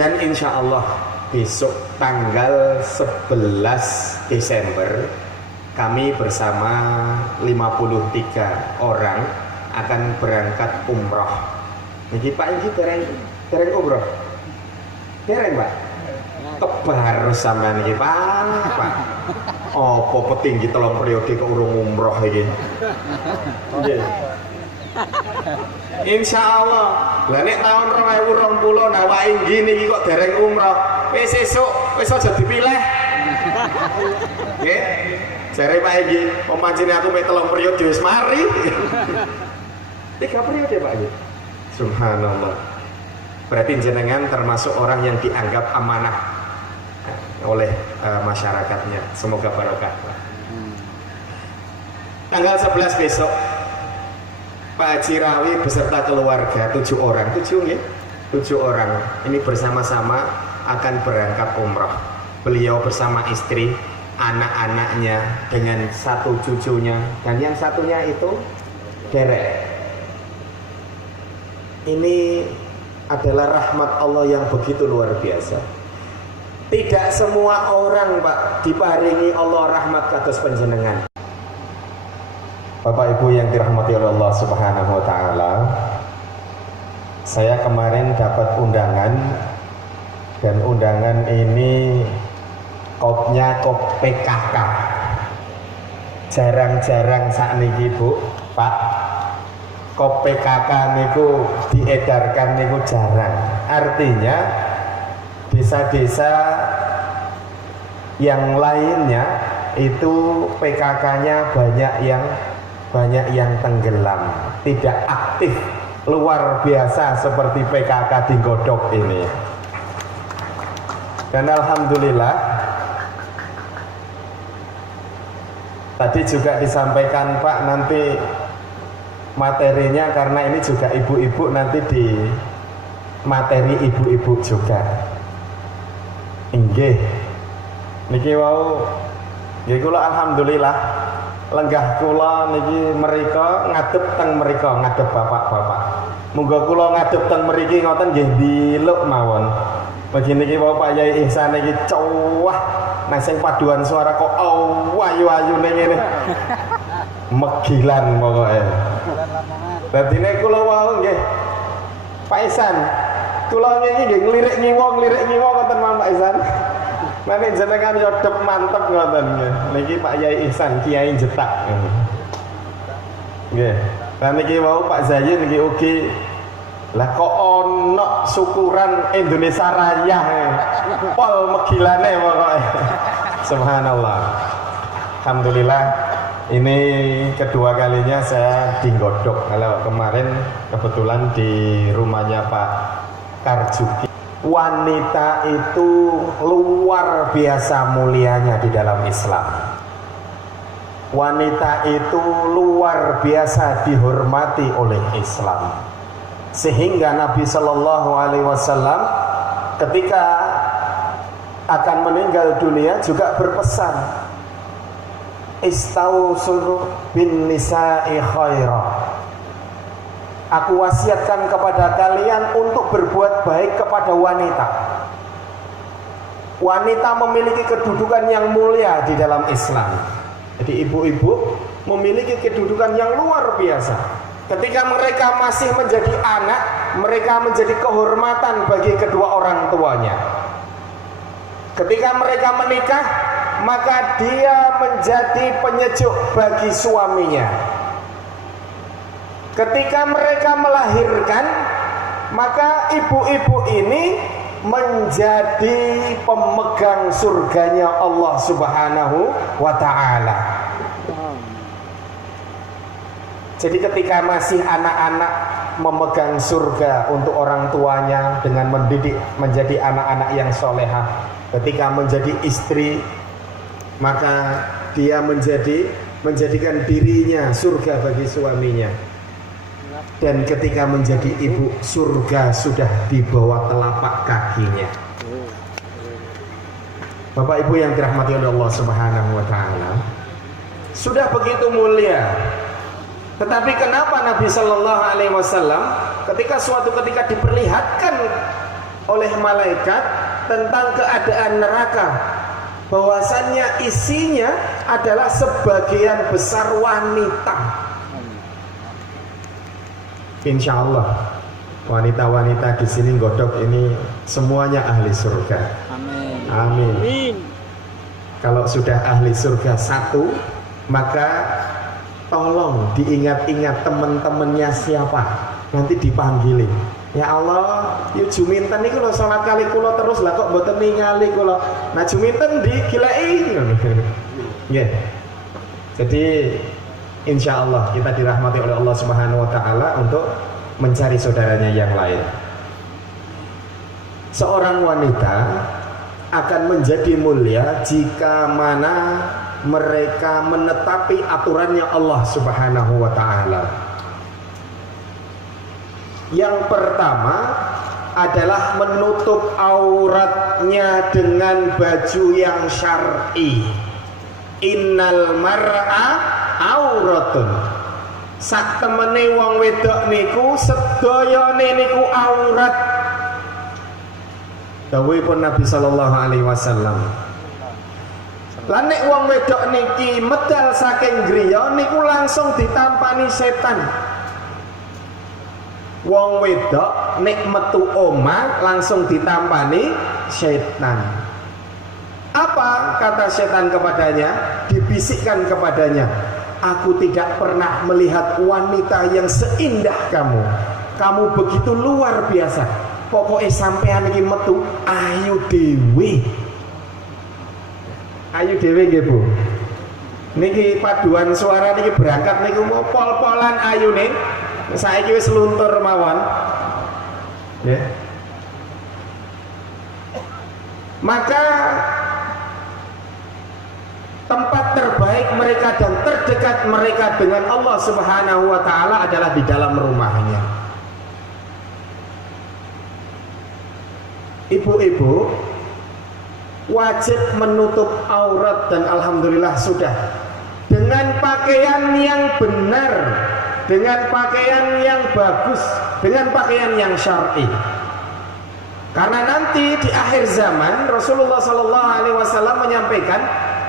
Dan insya Allah besok tanggal 11 Desember kami bersama 53 orang akan berangkat umroh. Jadi Pak ini dereng umroh, dereng Pak. Kebar sampean iki Pak. Apa petinggi 3 periode ke urung umroh iki. Nggih. Insyaallah. Lah nek taun 2020 nawake ngene iki kok dereng umroh. Wis sesuk wis aja dipilih. Nggih. Jare Pak iki, pemancine aku mek 3 periode wis mari. 3 periode Pak iki. Subhanallah. Berarti jenengan termasuk orang yang dianggap amanah oleh masyarakatnya. Semoga barokah. Tanggal 11 besok Pak Haji Rawi beserta keluarga 7 orang, 7 orang ini bersama-sama akan berangkat umroh. Beliau bersama istri, anak-anaknya dengan 1 cucunya, dan yang satunya itu derek. Ini adalah rahmat Allah yang begitu luar biasa. Tidak semua orang Pak diparingi Allah rahmat kados panjenengan. Bapak Ibu yang dirahmati oleh Allah Subhanahu wa taala, saya kemarin dapat undangan, dan undangan ini kopnya kop PKK. Jarang-jarang sakniki Bu, Pak, kop PKK niku diedarkan niku jarang. Artinya desa-desa yang lainnya itu PKK-nya banyak yang tenggelam, tidak aktif luar biasa seperti PKK di Godok ini. Dan alhamdulillah tadi juga disampaikan Pak, nanti materinya karena ini juga ibu-ibu, nanti di materi ibu-ibu juga. Inggih niki wau nggih, kula alhamdulillah lenggah kula niki mereka ngadep teng mereka, ngadep bapak-bapak. Muga kula ngadep teng mriki ngoten nggih diluk mawon. Begini niki wau Pak Yai Ihsan niki cowah nah sing paduan suara kok ayu-ayune ngene. Megilan pokoke. Dadi nek kula wau nggih Pak Ihsan, kula niki nggih ngelirik ngiwa ngoten Pak Ihsan. Nanti jenengan yodep mantep ngoten nggih. Niki Pak Yai Ihsan Kiai Jetak. Nggih. Lah niki wau Pak Zayin niki ugi. Lah kok ono syukuran Indonesia Raya. Pol megilane pokoke. Subhanallah. Alhamdulillah ini kedua kalinya saya di Godok. Kalau kemarin kebetulan di rumahnya Pak Karjuki. Wanita itu luar biasa mulianya di dalam Islam. Wanita itu luar biasa dihormati oleh Islam. Sehingga Nabi Shallallahu Alaihi Wasallam ketika akan meninggal dunia juga berpesan, Istausu bin nisa'i khairah. Aku wasiatkan kepada kalian untuk berbuat baik kepada wanita. Wanita memiliki kedudukan yang mulia di dalam Islam. Jadi ibu-ibu memiliki kedudukan yang luar biasa. Ketika mereka masih menjadi anak, mereka menjadi kehormatan bagi kedua orang tuanya. Ketika mereka menikah, maka dia menjadi penyejuk bagi suaminya. Ketika mereka melahirkan, maka ibu-ibu ini menjadi pemegang surganya Allah Subhanahu wa ta'ala. Jadi ketika masih anak-anak memegang surga untuk orang tuanya dengan mendidik menjadi anak-anak yang solehah. Ketika menjadi istri, maka dia menjadikan dirinya surga bagi suaminya. Dan ketika menjadi ibu, surga sudah di bawah telapak kakinya. Bapak Ibu yang dirahmati oleh Allah Subhanahu wa ta'ala, sudah begitu mulia. Tetapi kenapa Nabi Shallallahu Alaihi Wasallam ketika suatu ketika diperlihatkan oleh malaikat tentang keadaan neraka, bahwasannya isinya adalah sebagian besar wanita. Insya Allah wanita-wanita di sini godok ini semuanya ahli surga. Amin. Amin. Amin. Kalau sudah ahli surga satu, maka tolong diingat-ingat teman-temannya siapa, nanti dipanggilin. Ya Allah, yuk juminten niku lho salat kali kula terus lah kok mboten ningali kula. Nah juminten digilai. Nggih. Jadi insya Allah kita dirahmati oleh Allah Subhanahu wa taala untuk mencari saudaranya yang lain. Seorang wanita akan menjadi mulia jika mana mereka menetapi aturannya Allah Subhanahu wa taala. Yang pertama adalah menutup auratnya dengan baju yang syar'i. Innal mar'a auratun. Sak temene wong wedok niku sedayane niku aurat. Dawuhipun Nabi sallallahu alaihi wasallam. Lan nek wong wedok niki medal saking griya niku langsung ditampani setan. Wong wedok nek metu omah langsung ditampani setan. Apa kata setan kepadanya? Dibisikkan kepadanya, aku tidak pernah melihat wanita yang seindah kamu. Kamu begitu luar biasa. Pokoknya sampean iki metu ayu dewe. Ayu dewe nggih Bu. Niki paduan suara niki berangkat niku mau pol-polan ayune. Saiki wis luntur mawon. Ya. Maka tempat terbaik mereka dan terdekat mereka dengan Allah Subhanahu wa taala adalah di dalam rumahnya. Ibu-ibu wajib menutup aurat dan alhamdulillah sudah dengan pakaian yang benar, dengan pakaian yang bagus, dengan pakaian yang syar'i. Karena nanti di akhir zaman Rasulullah SAW menyampaikan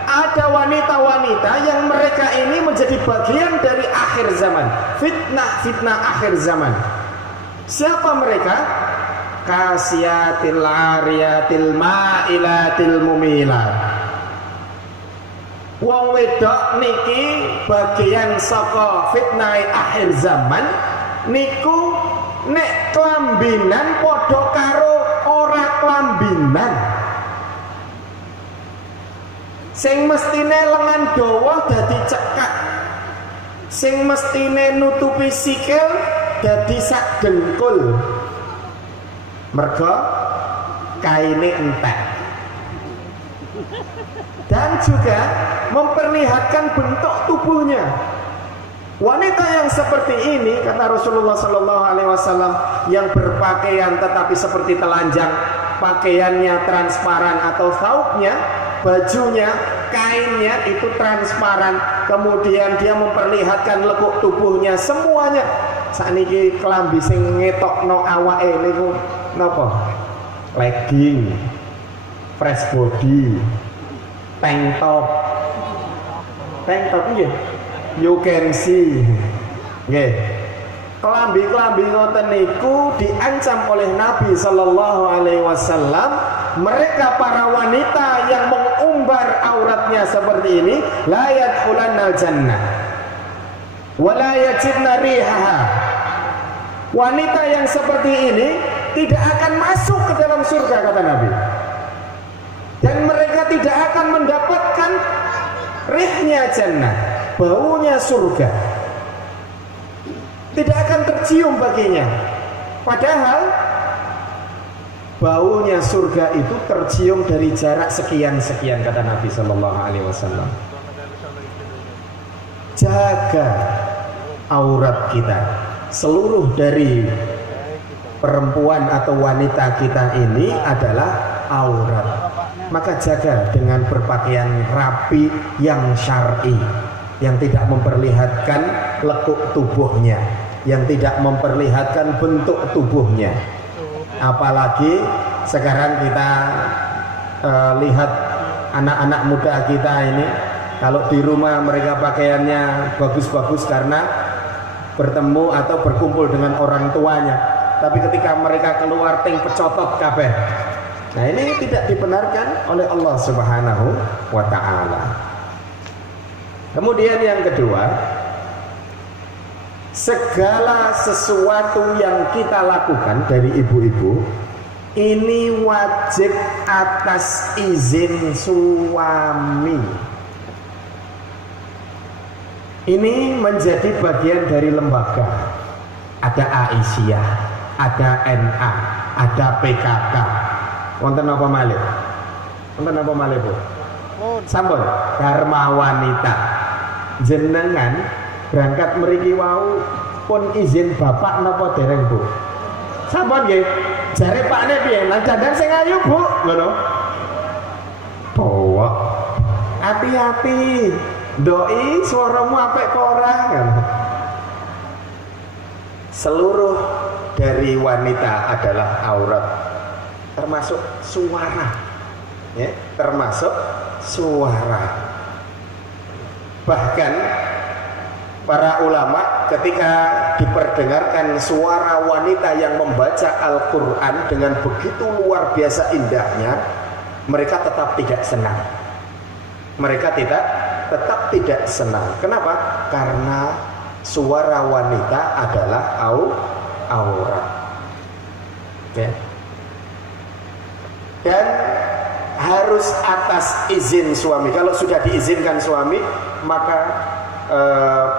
ada wanita-wanita yang mereka ini menjadi bagian dari akhir zaman, fitnah akhir zaman. Siapa mereka? Kasiatil ariyatil ma'ilatil mumilat. Wong wedok niki bagian saka fitnah akhir zaman niku nek klambinan padha karo ora klambinan. Sing mestine lengan dawa dadi cekak, sing mestine nutupi sikil dadi sak dengkul. Mergo kaine entek. Dan juga memperlihatkan bentuk tubuhnya. Wanita yang seperti ini, kata Rasulullah SAW, yang berpakaian tetapi seperti telanjang, pakaiannya transparan atau sauknya, bajunya, kainnya itu transparan, kemudian dia memperlihatkan lekuk tubuhnya semuanya. Sakniki kelambi sing ngetokno awake niku napa? Legging, fresh body, tank top nggih. You can see. Nggih. Kelambi-kelambi ngoten niku diancam oleh Nabi sallallahu alaihi wasallam. Mereka para wanita yang mengumbar auratnya seperti ini, la yadkhulannal jannah wa la yajidna rihaha. Wanita yang seperti ini tidak akan masuk ke dalam surga, kata Nabi. Dan mereka tidak akan mendapatkan rihnya jannah, baunya surga. Tidak akan tercium baginya. Padahal baunya surga itu tercium dari jarak sekian-sekian, kata Nabi Sallallahu Alaihi Wasallam. Jaga aurat kita. Seluruh dari perempuan atau wanita kita ini adalah aurat. Maka jaga dengan berpakaian rapi yang syar'i, yang tidak memperlihatkan lekuk tubuhnya, yang tidak memperlihatkan bentuk tubuhnya. Apalagi sekarang kita lihat anak-anak muda kita ini, kalau di rumah mereka pakaiannya bagus-bagus karena bertemu atau berkumpul dengan orang tuanya, tapi ketika mereka keluar ting pecotot kabeh. Nah, ini tidak dibenarkan oleh Allah Subhanahu wa ta'ala. Kemudian yang kedua, segala sesuatu yang kita lakukan dari ibu-ibu ini wajib atas izin suami. Ini menjadi bagian dari lembaga. Ada Aisyah, ada NA, ada PKK. Wonten apa malih? Wonten apa malih, Bu? Sampun, Dharma Wanita. Jenengan berangkat mriki wau pun izin bapak napa dereng, Bu? Sampun nggih. Jare pakne piye? Lah jandang sing ayu, Bu. Ngono. Bawa. Hati-hati. Doi suaramu apik kok ora kan. Seluruh dari wanita adalah aurat, termasuk suara, ya, termasuk suara. Bahkan para ulama ketika diperdengarkan suara wanita yang membaca Al-Quran dengan begitu luar biasa indahnya, mereka tetap tidak senang. Mereka tetap tidak senang. Kenapa? Karena suara wanita adalah aurat. Ya. Dan harus atas izin suami. Kalau sudah diizinkan suami, maka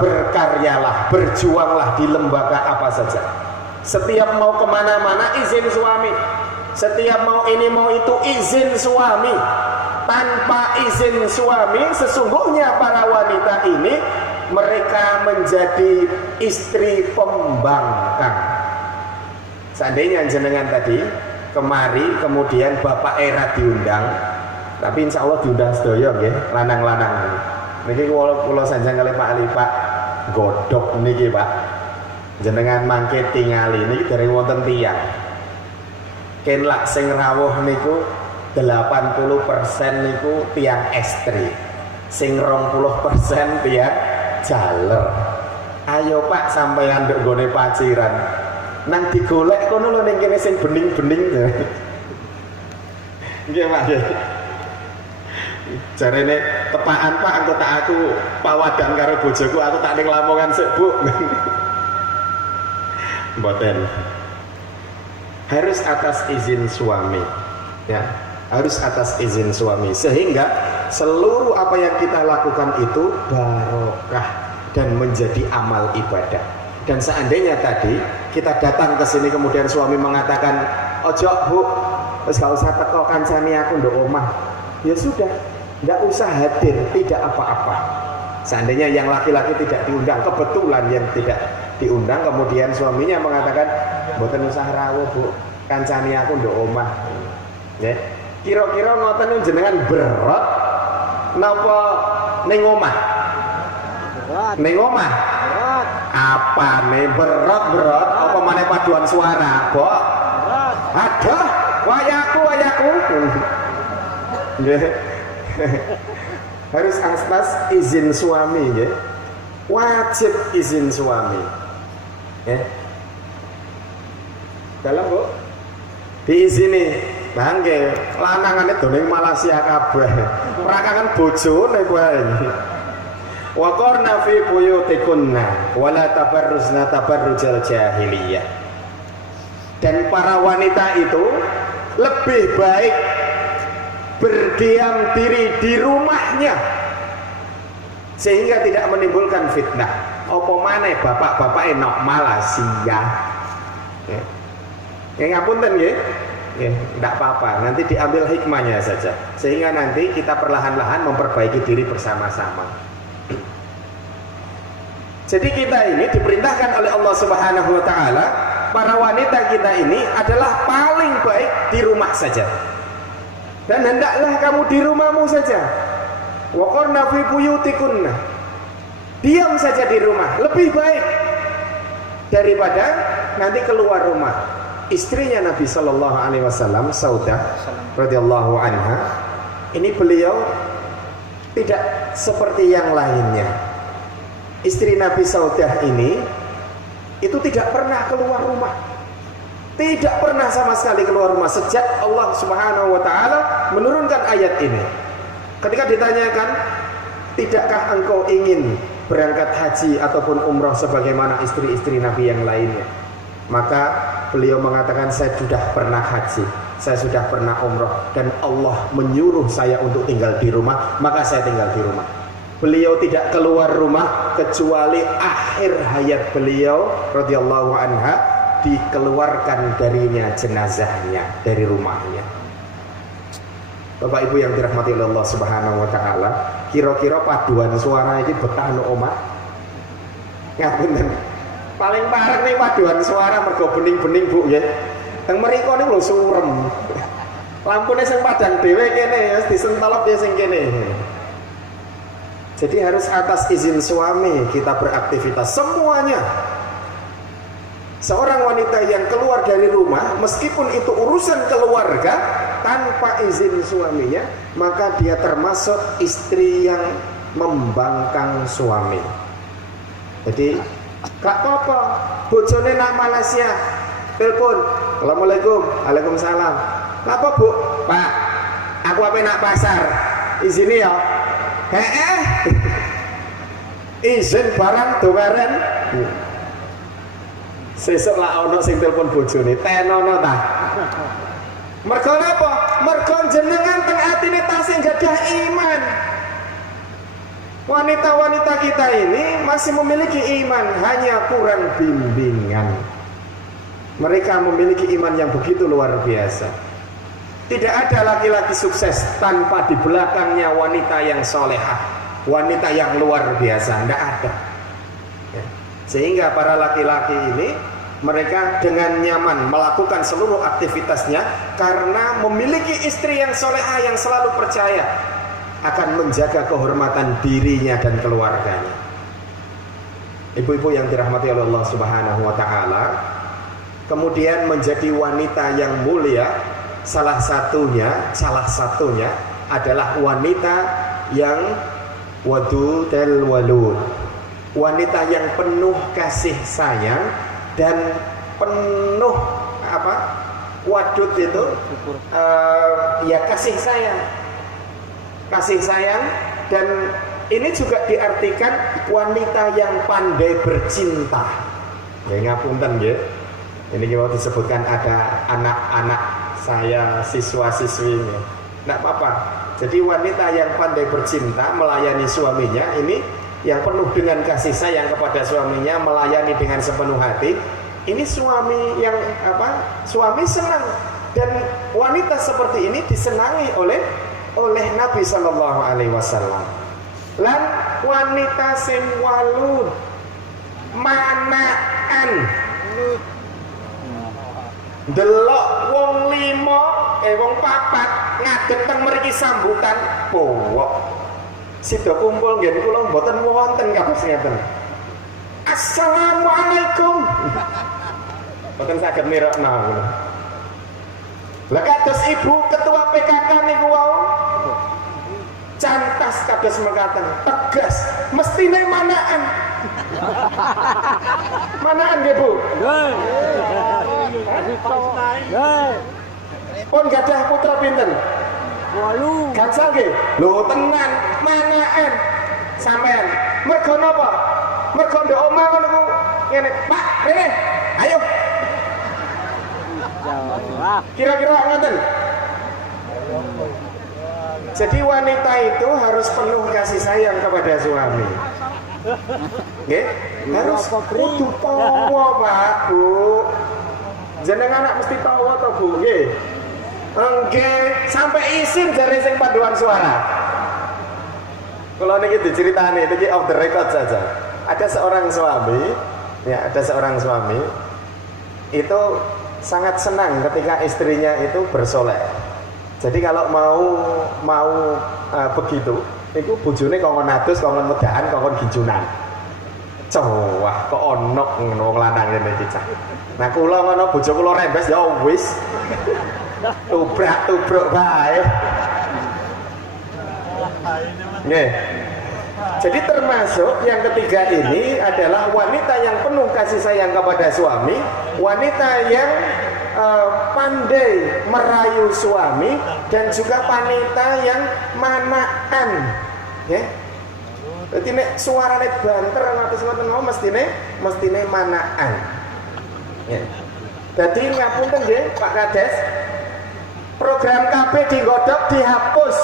berkaryalah, berjuanglah di lembaga apa saja. Setiap mau kemana-mana izin suami. Setiap mau ini mau itu izin suami. Tanpa izin suami, sesungguhnya para wanita ini mereka menjadi istri pembangkang. Seandainya jenengan tadi kemari kemudian bapak era diundang, tapi insya Allah diundang sedaya nggih, lanang-lanang. Niki kula sanjang kali Pak Ali, Pak godhok niki Pak. Jenengan mangke tingali niki dari wonten tiyang. Ken lak sing rawuh niku 80% niku tiang estri, sing 20% tiang jaler. Ayo Pak sampeyan nduk gone paciran, nang digolek kono lho ning kene sing bening-bening. Nggih Pak. Jarene tepakan Pak anggota aku pawadan karo bojoku, aku tak ning Lamongan sik Bu. Mboten. Harus atas izin suami. Ya. Harus atas izin suami, sehingga seluruh apa yang kita lakukan itu barokah dan menjadi amal ibadah. Dan seandainya tadi kita datang ke sini kemudian suami mengatakan, ojo Bu, wis gak usah teko kancani aku nduk omah, ya sudah, nggak usah hadir, tidak apa-apa. Seandainya yang laki-laki tidak diundang, kebetulan yang tidak diundang, kemudian suaminya mengatakan, mboten usah rawuh Bu, kancani aku nduk omah. Ya. Kira-kira ngoten jenengan berat napa ning omah? Ning omah. Apa nih berat apa maneh paduan suara, Bok? Aduh, wayaku. Nggih. Harus atas izin suami nggih. Wajib izin suami. Ya. Dalam, Bu. Diizini. Bangke, lanangane doning Malaysia kabeh. Prakangan bojone kuwi. Wa qarna fi buyutikunna wa la tabarruzna tabarrujal jahiliyah. Dan para wanita itu lebih baik berdiam diri di rumahnya sehingga tidak menimbulkan fitnah. Apa maneh bapak-bapak enak Malaysia. Ya ngapunten nggih. Ya, tidak apa-apa, nanti diambil hikmahnya saja sehingga nanti kita perlahan-lahan memperbaiki diri bersama-sama. Jadi kita ini diperintahkan oleh Allah Subhanahu wa ta'ala, para wanita kita ini adalah paling baik di rumah saja, dan hendaklah kamu di rumahmu saja. Wa qarna fi buyutikunna, diam saja di rumah lebih baik daripada nanti keluar rumah. istrinya Nabi Shallallahu Alaihi Wasallam, Saudah radhiyallahu anha, ini beliau tidak seperti yang lainnya. Istri Nabi Saudah ini itu tidak pernah keluar rumah, tidak pernah sama sekali keluar rumah sejak Allah Subhanahu Wa Taala menurunkan ayat ini. Ketika ditanyakan, tidakkah engkau ingin berangkat haji ataupun umroh sebagaimana istri-istri Nabi yang lainnya? Maka beliau mengatakan, saya sudah pernah haji, saya sudah pernah umroh, dan Allah menyuruh saya untuk tinggal di rumah, maka saya tinggal di rumah. Beliau tidak keluar rumah kecuali akhir hayat beliau radhiyallahu anha dikeluarkan darinya jenazahnya dari rumahnya. Bapak Ibu yang dirahmati oleh Allah Subhanahu wa taala, kira-kira paduan suara ini betah no omah? Ngapunten. Paling parek nih paduan suara mergo bening-bening Bu ya. Teng mriko niku lho surem. Lampune sing padang dhewe kene ya disentolop ya sing kene. Jadi harus atas izin suami kita beraktivitas semuanya. Seorang wanita yang keluar dari rumah, meskipun itu urusan keluarga, tanpa izin suaminya, maka dia termasuk istri yang membangkang suami. Jadi, gak apa-apa, bojone nang Malaysia, telepon, Assalamualaikum, Waalaikumsalam. Kenapa Bu? Pak, aku apa nak pasar, izini ya. Izin barang dongaren. Sesuk lah ono sing telepon bojone, tenono ta. Mergo apa? Mergo jenengan teng atine tasih gadah iman. Wanita-wanita kita ini masih memiliki iman, hanya kurang bimbingan. Mereka memiliki iman yang begitu luar biasa. Tidak ada laki-laki sukses tanpa di belakangnya wanita yang solehah, wanita yang luar biasa. Tidak ada. Sehingga para laki-laki ini, mereka dengan nyaman melakukan seluruh aktivitasnya karena memiliki istri yang solehah yang selalu percaya akan menjaga kehormatan dirinya dan keluarganya. Ibu-ibu yang dirahmati oleh Allah Subhanahu wa taala, kemudian menjadi wanita yang mulia, salah satunya adalah wanita yang wadudul walud, wanita yang penuh kasih sayang dan penuh wadud itu ya kasih sayang, dan ini juga diartikan wanita yang pandai bercinta. Ya ngapunten ya, ini kalau disebutkan ada anak-anak saya, siswa-siswinya, tidak apa-apa. Jadi wanita yang pandai bercinta, melayani suaminya, ini yang penuh dengan kasih sayang kepada suaminya, melayani dengan sepenuh hati. Ini suami yang suami senang, dan wanita seperti ini disenangi oleh Nabi Shallallahu Alaihi Wasallam. Lan wanita sing walud, manaan, delok wong limo, wong papat ngadeg teng mriki sambutan, powok. Sida kumpul nggih kula mboten wonten kados ngeten. Assalamualaikum. Mboten saged mirokno kula. Lah kados ibu ketua PKK niku wau cantas kados mekaten, tegas, mestine manaan. Manaan nggih Bu? Nggih. Pun gadah putra pinten? 8. Gansal nggih? Lho tenan, manaan sampean. Mergo napa? Mergo ndek omah ngono ku ngene, Pak, rene. Ayo. Kira-kira ngoten. Jadi wanita itu harus penuh kasih sayang kepada suami. Nggih? Harus kudu tawa, Pak, Bu. Jenengan anak mesti tawa to, Bu, nggih. Nggih, sampai isin jare sing paduan suara. Kalau niki diceritani, niki off the record saja. Ada seorang suami, itu sangat senang ketika istrinya itu bersolek. Jadi kalau mau begitu, itu bojone kongkon adus, kongkon medaan, kongkon gijunan. Cowah kok ono ngono wong lanang ngene iki cah. Nah kula ngono bojo kula rembes ya wis. Tubrak-tubruk bae. Nggih. Jadi termasuk yang ketiga ini adalah wanita yang penuh kasih sayang kepada suami, wanita yang pandai merayu suami, dan juga wanita yang manaan. Ya. Jadi nek suarane banter ngatus ngoten mau mestine manaan. Ya. Jadi ngapunten nggih Pak Kades, program KB digodhog dihapus.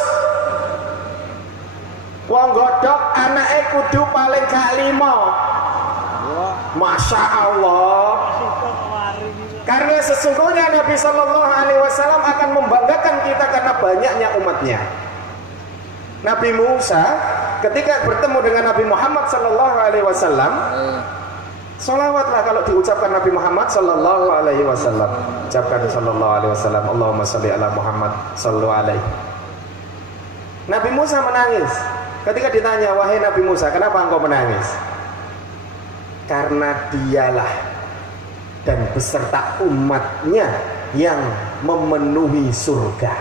Wong godhog anake kudu paling gak 5. Masya Allah. Karena sesungguhnya Nabi Shallallahu Alaihi Wasallam akan membanggakan kita karena banyaknya umatnya. Nabi Musa ketika bertemu dengan Nabi Muhammad Shallallahu Alaihi Wasallam, sholawatlah kalau diucapkan Nabi Muhammad Shallallahu Alaihi Wasallam. Ucapkan Shallallahu Alaihi Wasallam. Allahumma sholli ala Muhammad Shallallahu Alaihi. Nabi Musa menangis. Ketika ditanya, wahai Nabi Musa, kenapa engkau menangis? Karena dialah dan beserta umatnya yang memenuhi surga.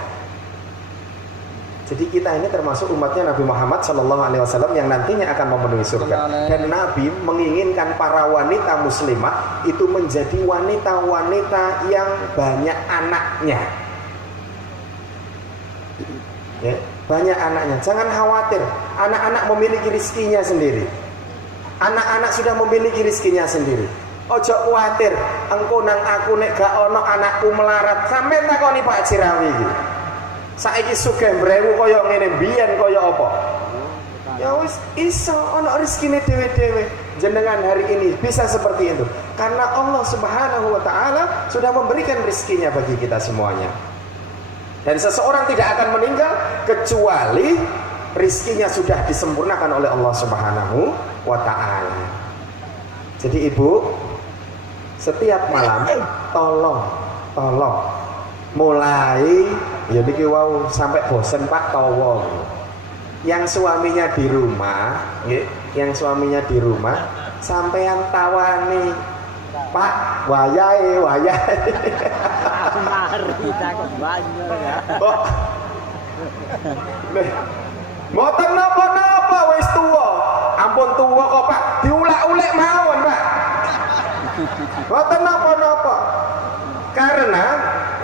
Jadi kita ini termasuk umatnya Nabi Muhammad SAW yang nantinya akan memenuhi surga. Dan Nabi menginginkan para wanita muslimah itu menjadi wanita-wanita yang banyak anaknya. Ya, banyak anaknya. Jangan khawatir, anak-anak memiliki rizkinya sendiri. Anak-anak sudah memiliki rizkinya sendiri. Ojo khawatir, engko nang aku nek gak ono anakku melarat. Sampai takoni Pak Jirawi iki. Saiki sugih mbrewu kaya ngene, biyen kaya apa? Ya wis iso ono rezekine dhewe-dhewe. Jenengan hari ini bisa seperti itu karena Allah Subhanahu wa taala sudah memberikan rezekinya bagi kita semuanya. Dan seseorang tidak akan meninggal kecuali rezekinya sudah disempurnakan oleh Allah Subhanahu wa taala. Jadi Ibu, setiap malam tolong mulai ya niki wau sampai bosen Pak tawa. Yang suaminya di rumah, nggih, yang suaminya di rumah sampean tawani, Pak, wayahe. Mari takut banyak ya. Mboten napa-napa wis tuwa. Ampun tuwa kok Pak, diulek-ulek mawon Pak. Mboten napa-napa. Karena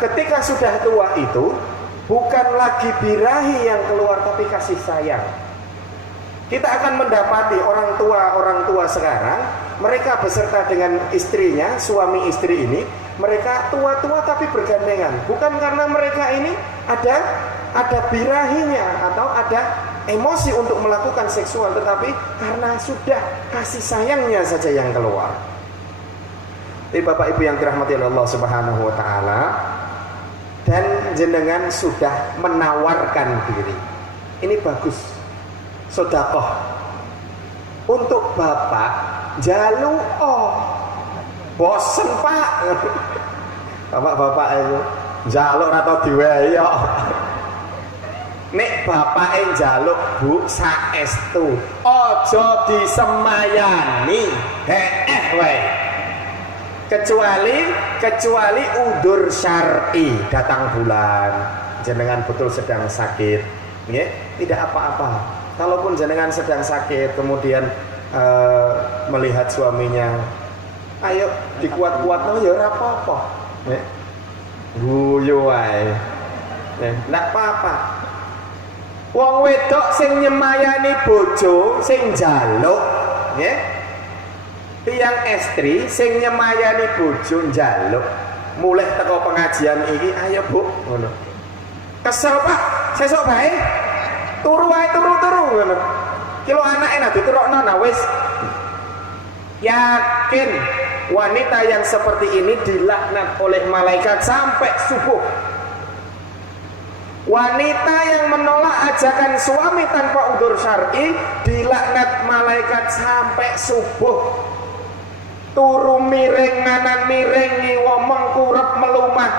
ketika sudah tua itu bukan lagi birahi yang keluar tapi kasih sayang. Kita akan mendapati orang tua sekarang, mereka beserta dengan istrinya, suami istri ini, mereka tua-tua tapi bergandengan. Bukan karena mereka ini ada birahinya atau ada emosi untuk melakukan seksual, tetapi karena sudah kasih sayangnya saja yang keluar. Jadi Bapak Ibu yang dirahmati Allah Subhanahu wa taala, dan jenengan sudah menawarkan diri. Ini bagus. Sedekah. Untuk Bapak jalu bosen Pak. Bapak itu jaluk atau diwehi kok. Nek bapake njaluk Bu saestu, aja disemayani. Wae. Kecuali udur syar'i, datang bulan, jenengan betul sedang sakit, nggih, tidak apa-apa. Kalaupun jenengan sedang sakit, kemudian melihat suaminya, ayo dikuat-kuatno ya ora apa-apa, nggih. Guyu wae. Ndak apa-apa. Wong wedok sing nyemayani bojo sing njaluk, nggih. Tiyang estri sing nyemayani bojo njaluk, mulih teko pengajian iki, ayo Bu, ngono. Kesel Pak, sesuk bae. Turu wae turu ngono. Kilo anake nak diturukno nah wis. Yakin wanita yang seperti ini dilaknat oleh malaikat sampai subuh. Wanita yang menolak ajakan suami tanpa udzur syar'i dilaknat malaikat sampai subuh. Turu miring nganan miring ngiwa mengkurep melumah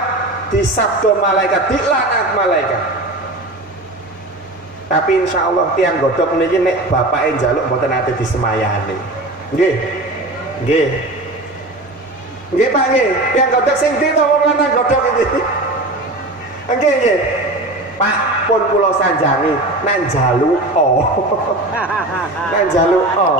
disabdo malaikat, dilaknat malaikat. Tapi insya Allah tiang godhog niki nek bapake njaluk mboten ate disemayani. Nggih. Nggih. Nggih Pak nggih. Yang godhog sing ndi to wong lanang godhog iki? Nggih nggih. Pak pun kula sanjangi nang jaluka. Nang jaluka.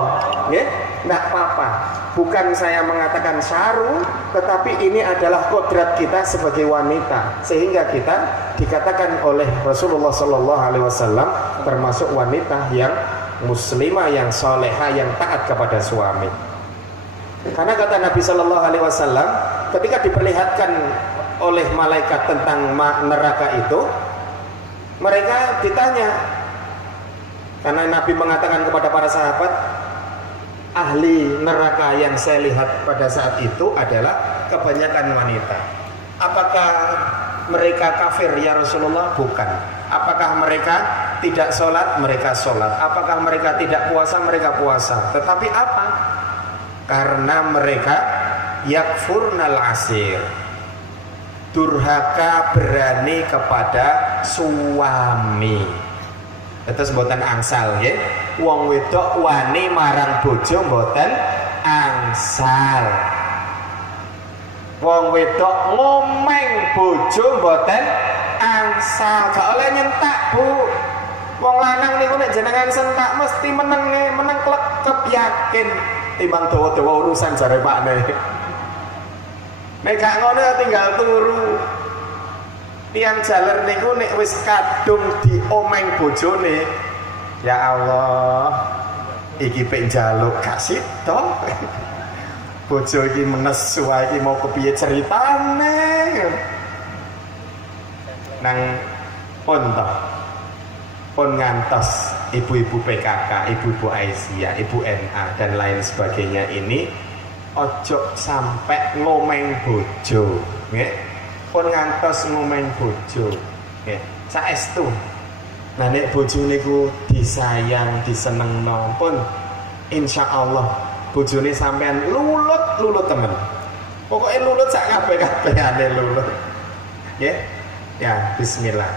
Nggih, ndak apa-apa. Bukan saya mengatakan saru, tetapi ini adalah kodrat kita sebagai wanita, sehingga kita dikatakan oleh Rasulullah Sallallahu Alaihi Wasallam termasuk wanita yang muslimah, yang soleha, yang taat kepada suami. Karena kata Nabi Sallallahu Alaihi Wasallam, ketika diperlihatkan oleh malaikat tentang neraka itu, mereka ditanya, karena Nabi mengatakan kepada para sahabat, ahli neraka yang saya lihat pada saat itu adalah kebanyakan wanita. Apakah mereka kafir ya Rasulullah? Bukan. Apakah mereka tidak sholat? Mereka sholat. Apakah mereka tidak puasa? Mereka puasa. Tetapi apa? Karena mereka yakfurnal asir, durhaka berani kepada suami. Terus mboten angsal nggih. Wong wedok wani marang bojo mboten angsal. Wong wedok ngomeng bojo mboten angsal. Gak oleh nyentak, Bu. Wong lanang niku nek jenengan sentak mesti meneng klekep yakin timbang dawa-dawa urusan jare pakne. Nek gak ngono tinggal turu. Tiang jaler niku nek wis kadung diomeng bojone, ya Allah, iki pek njaluk kasih toh. Bojo iki menesu iki mau kepiye ceritane. Nang pon toh. Pon ngantos ibu-ibu PKK, ibu-ibu Aisyah, ibu NA dan lain sebagainya ini ojo sampai ngomeng bojo, nggih. Pun ngantos ngomeng bojo, nggih. Saestu. Nah nek bojo niku disayang, disenengno pun insyaallah bojone sampean lulut temen. Pokoknya lulut sak kabeh-kabehane lulut. Nggih. Ya, bismillah.